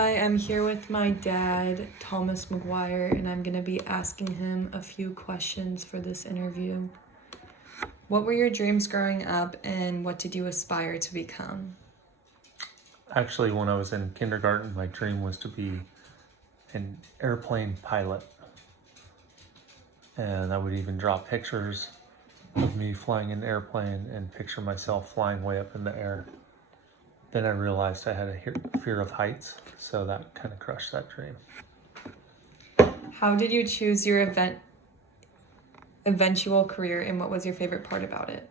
Hi, I'm here with my dad, Thomas McGuire, and I'm going to be asking him a few questions for this interview. What were your dreams growing up, and what did you aspire to become? Actually, when I was in kindergarten, my dream was to be an airplane pilot. And I would even draw pictures of me flying an airplane and picture myself flying way up in the air. Then I realized I had a fear of heights, so that kind of crushed that dream. How did you choose your eventual career, and what was your favorite part about it?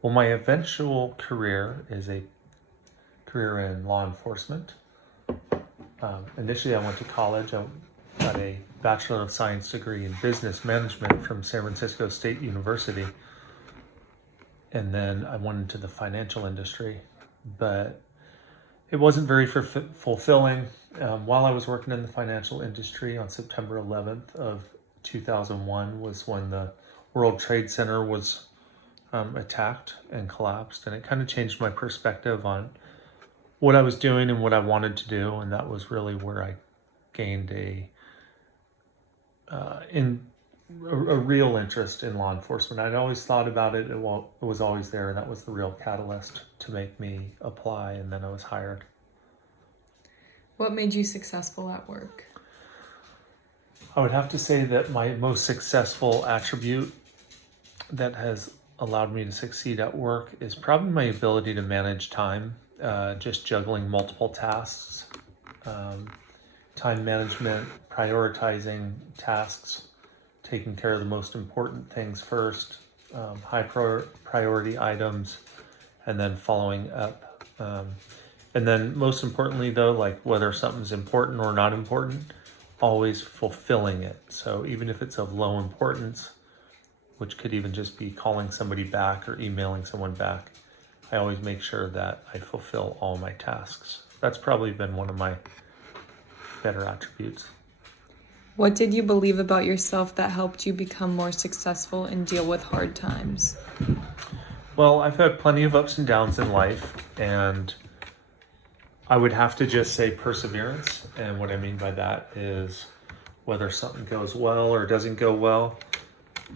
Well, my eventual career is a career in law enforcement. Initially, I went to college. I got a Bachelor of Science degree in business management from San Francisco State University. And then I went into the financial industry, but it wasn't very fulfilling. While I was working in the financial industry, on September 11th of 2001 was when the World Trade Center was attacked and collapsed, and it kind of changed my perspective on what I was doing and what I wanted to do, and that was really where I gained a real interest in law enforcement. I'd always thought about it. It was always there, and that was the real catalyst to make me apply, and then I was hired. What made you successful at work? I would have to say that my most successful attribute that has allowed me to succeed at work is probably my ability to manage time, just juggling multiple tasks, time management, prioritizing tasks, taking care of the most important things first, high priority items, and then following up. And then most importantly though, like whether something's important or not important, always fulfilling it. So even if it's of low importance, which could even just be calling somebody back or emailing someone back, I always make sure that I fulfill all my tasks. That's probably been one of my better attributes. What did you believe about yourself that helped you become more successful and deal with hard times? Well, I've had plenty of ups and downs in life, and I would have to just say perseverance. And what I mean by that is whether something goes well or doesn't go well,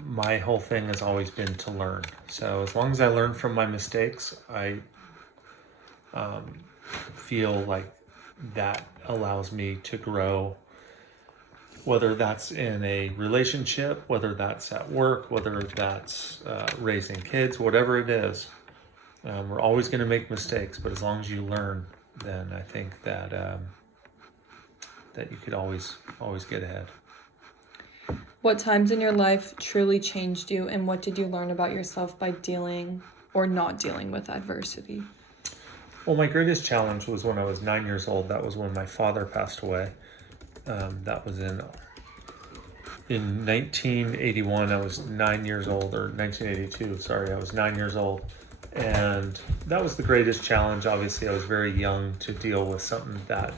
my whole thing has always been to learn. So as long as I learn from my mistakes, I feel like that allows me to grow, whether that's in a relationship, whether that's at work, whether that's raising kids, whatever it is. We're always going to make mistakes, but as long as you learn, then I think that that you could always get ahead. What times in your life truly changed you, and what did you learn about yourself by dealing or not dealing with adversity? Well, my greatest challenge was when I was 9 years old. That was when my father passed away. That was in 1981. I was 9 years old, or 1982. Sorry, I was 9 years old, and that was the greatest challenge. Obviously, I was very young to deal with something that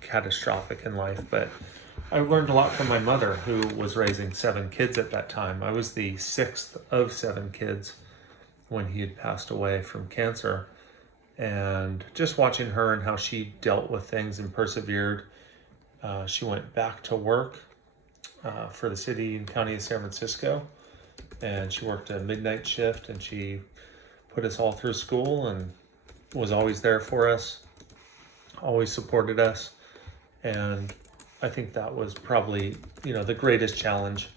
catastrophic in life, but I learned a lot from my mother, who was raising 7 kids at that time. I was the 6th of 7 kids when he had passed away from cancer. And just watching her and how she dealt with things and persevered. She went back to work for the city and county of San Francisco. And she worked a midnight shift, and she put us all through school and was always there for us, always supported us. And I think that was probably, the greatest challenge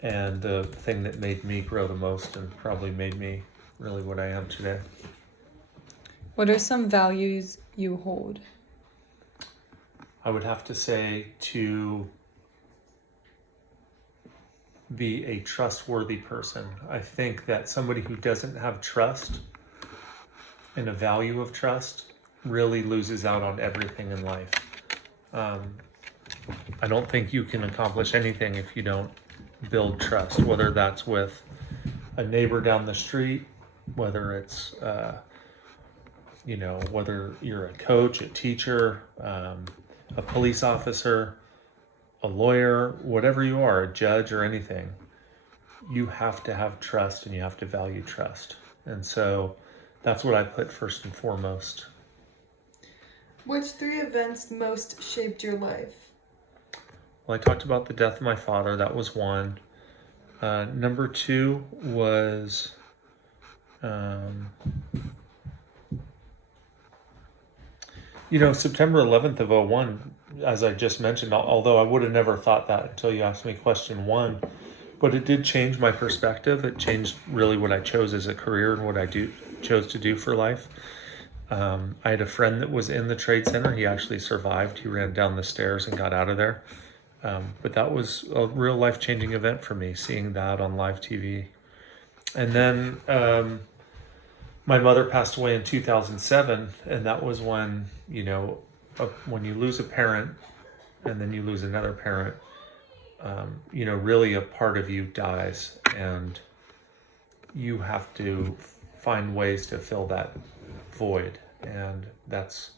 and the thing that made me grow the most and probably made me really what I am today. What are some values you hold? I would have to say to be a trustworthy person. I think that somebody who doesn't have trust and a value of trust really loses out on everything in life. I don't think you can accomplish anything if you don't build trust, whether that's with a neighbor down the street, whether it's whether you're a coach, a teacher, a police officer, a lawyer, whatever you are, a judge or anything, you have to have trust and you have to value trust. And so that's what I put first and foremost Which three events most shaped your life? Well, I talked about the death of my father. That was one. Number two was September 11th of '01, as I just mentioned, although I would have never thought that until you asked me question one, but it did change my perspective. It changed really what I chose as a career and what I chose to do for life. I had a friend that was in the Trade Center. He actually survived. He ran down the stairs and got out of there. But that was a real life-changing event for me, seeing that on live TV. And then my mother passed away in 2007, and that was when, when you lose a parent and then you lose another parent, really a part of you dies, and you have to find ways to fill that void. And that's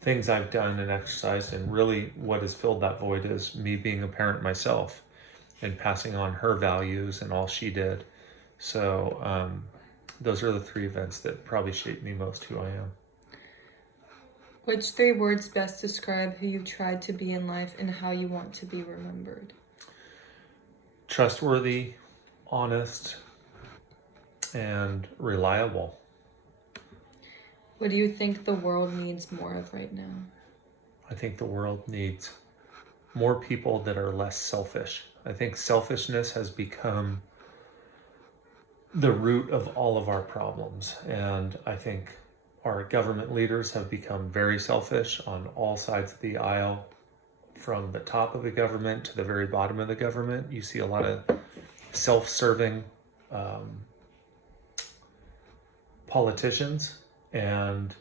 things I've done and exercised, and really what has filled that void is me being a parent myself and passing on her values and all she did. So those are the three events that probably shaped me most who I am. Which three words best describe who you tried to be in life and how you want to be remembered? Trustworthy, honest, and reliable. What do you think the world needs more of right now? I think the world needs more people that are less selfish. I think selfishness has become the root of all of our problems. And I think our government leaders have become very selfish on all sides of the aisle, from the top of the government to the very bottom of the government. You see a lot of self-serving politicians, and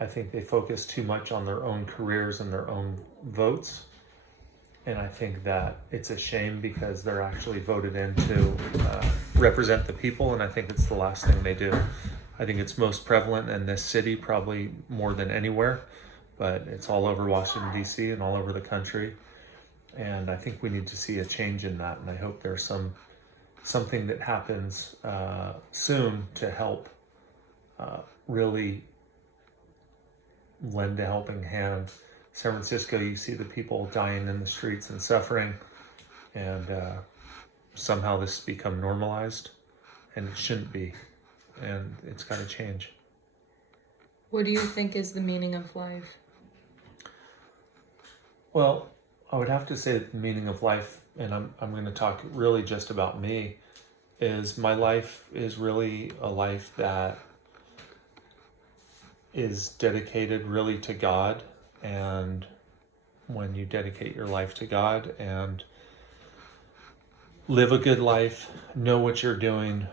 I think they focus too much on their own careers and their own votes. And I think that it's a shame, because they're actually voted in to represent the people, and I think it's the last thing they do. I think it's most prevalent in this city, probably more than anywhere, but it's all over Washington, D.C. and all over the country. And I think we need to see a change in that, and I hope there's something that happens soon to help really lend a helping hand. San Francisco, you see the people dying in the streets and suffering, and somehow this has become normalized, and it shouldn't be, and it's got to change. What do you think is the meaning of life? Well, I would have to say that the meaning of life, and I'm going to talk really just about me, is my life is really a life that is dedicated really to God. And when you dedicate your life to God and live a good life, know what you're doing,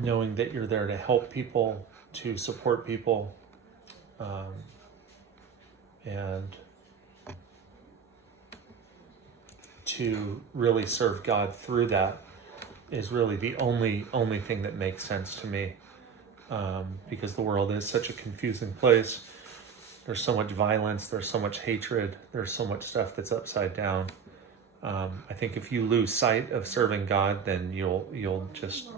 knowing that you're there to help people, to support people, and to really serve God through that, is really the only thing that makes sense to me, because the world is such a confusing place. There's so much violence, there's so much hatred, there's so much stuff that's upside down. I think if you lose sight of serving God, then you'll just,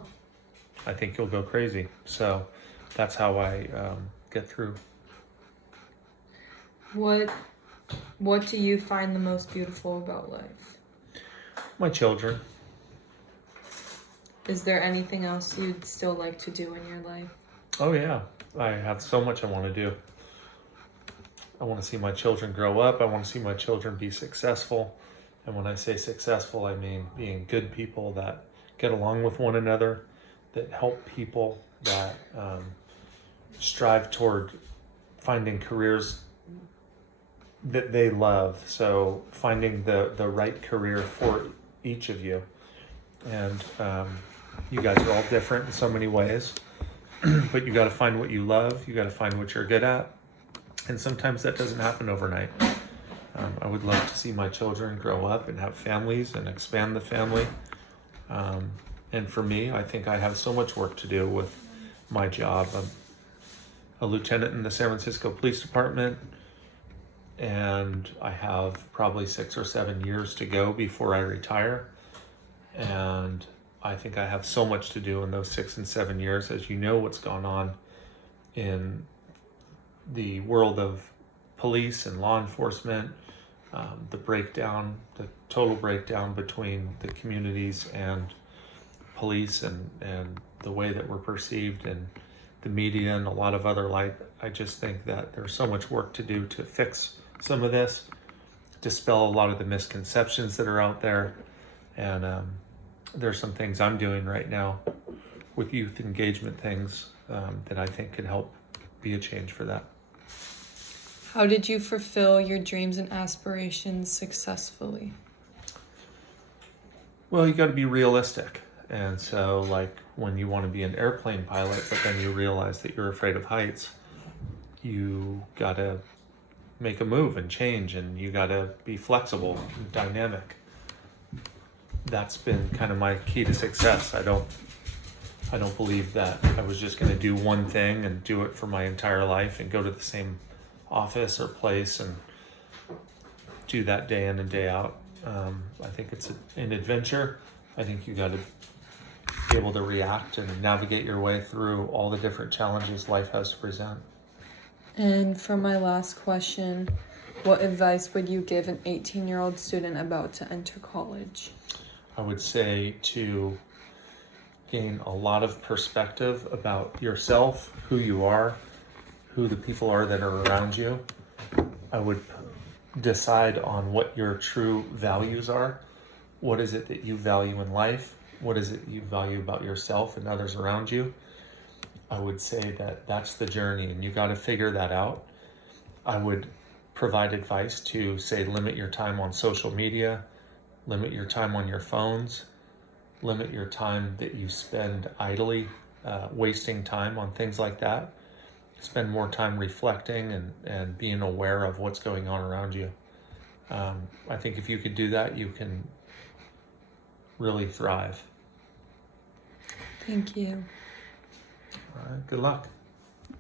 I think you'll go crazy. So that's how I get through. What do you find the most beautiful about life? My children. Is there anything else you'd still like to do in your life? Oh yeah, I have so much I want to do. I want to see my children grow up. I want to see my children be successful. And when I say successful, I mean being good people that get along with one another, that help people, that strive toward finding careers that they love. So finding the right career for each of you. And you guys are all different in so many ways, but you got to find what you love. You got to find what you're good at. And sometimes that doesn't happen overnight. I would love to see my children grow up and have families and expand the family. And for me, I think I have so much work to do with my job. I'm a lieutenant in the San Francisco Police Department, and I have probably 6 or 7 years to go before I retire. And I think I have so much to do in those 6 and 7 years. As you know, what's gone on in the world of police and law enforcement, the total breakdown between the communities and police, and the way that we're perceived, and the media and a lot of other light. I just think that there's so much work to do to fix some of this, dispel a lot of the misconceptions that are out there. And there's some things I'm doing right now with youth engagement things that I think could help be a change for that. How did you fulfill your dreams and aspirations successfully? Well, you got to be realistic. And so, like, when you want to be an airplane pilot, but then you realize that you're afraid of heights, you got to make a move and change, and you got to be flexible and dynamic. That's been kind of my key to success. I don't believe that I was just going to do one thing and do it for my entire life and go to the same office or place and do that day in and day out. I think it's an adventure. I think you got to be able to react and navigate your way through all the different challenges life has to present. And for my last question, what advice would you give an 18-year-old student about to enter college? I would say to gain a lot of perspective about yourself, who you are, who the people are that are around you. I would decide on what your true values are. What is it that you value in life? What is it you value about yourself and others around you? I would say that that's the journey, and you got to figure that out. I would provide advice to say, limit your time on social media, limit your time on your phones, limit your time that you spend idly, wasting time on things like that. Spend more time reflecting and being aware of what's going on around you. I think if you could do that, you can really thrive. Thank you. All right, good luck.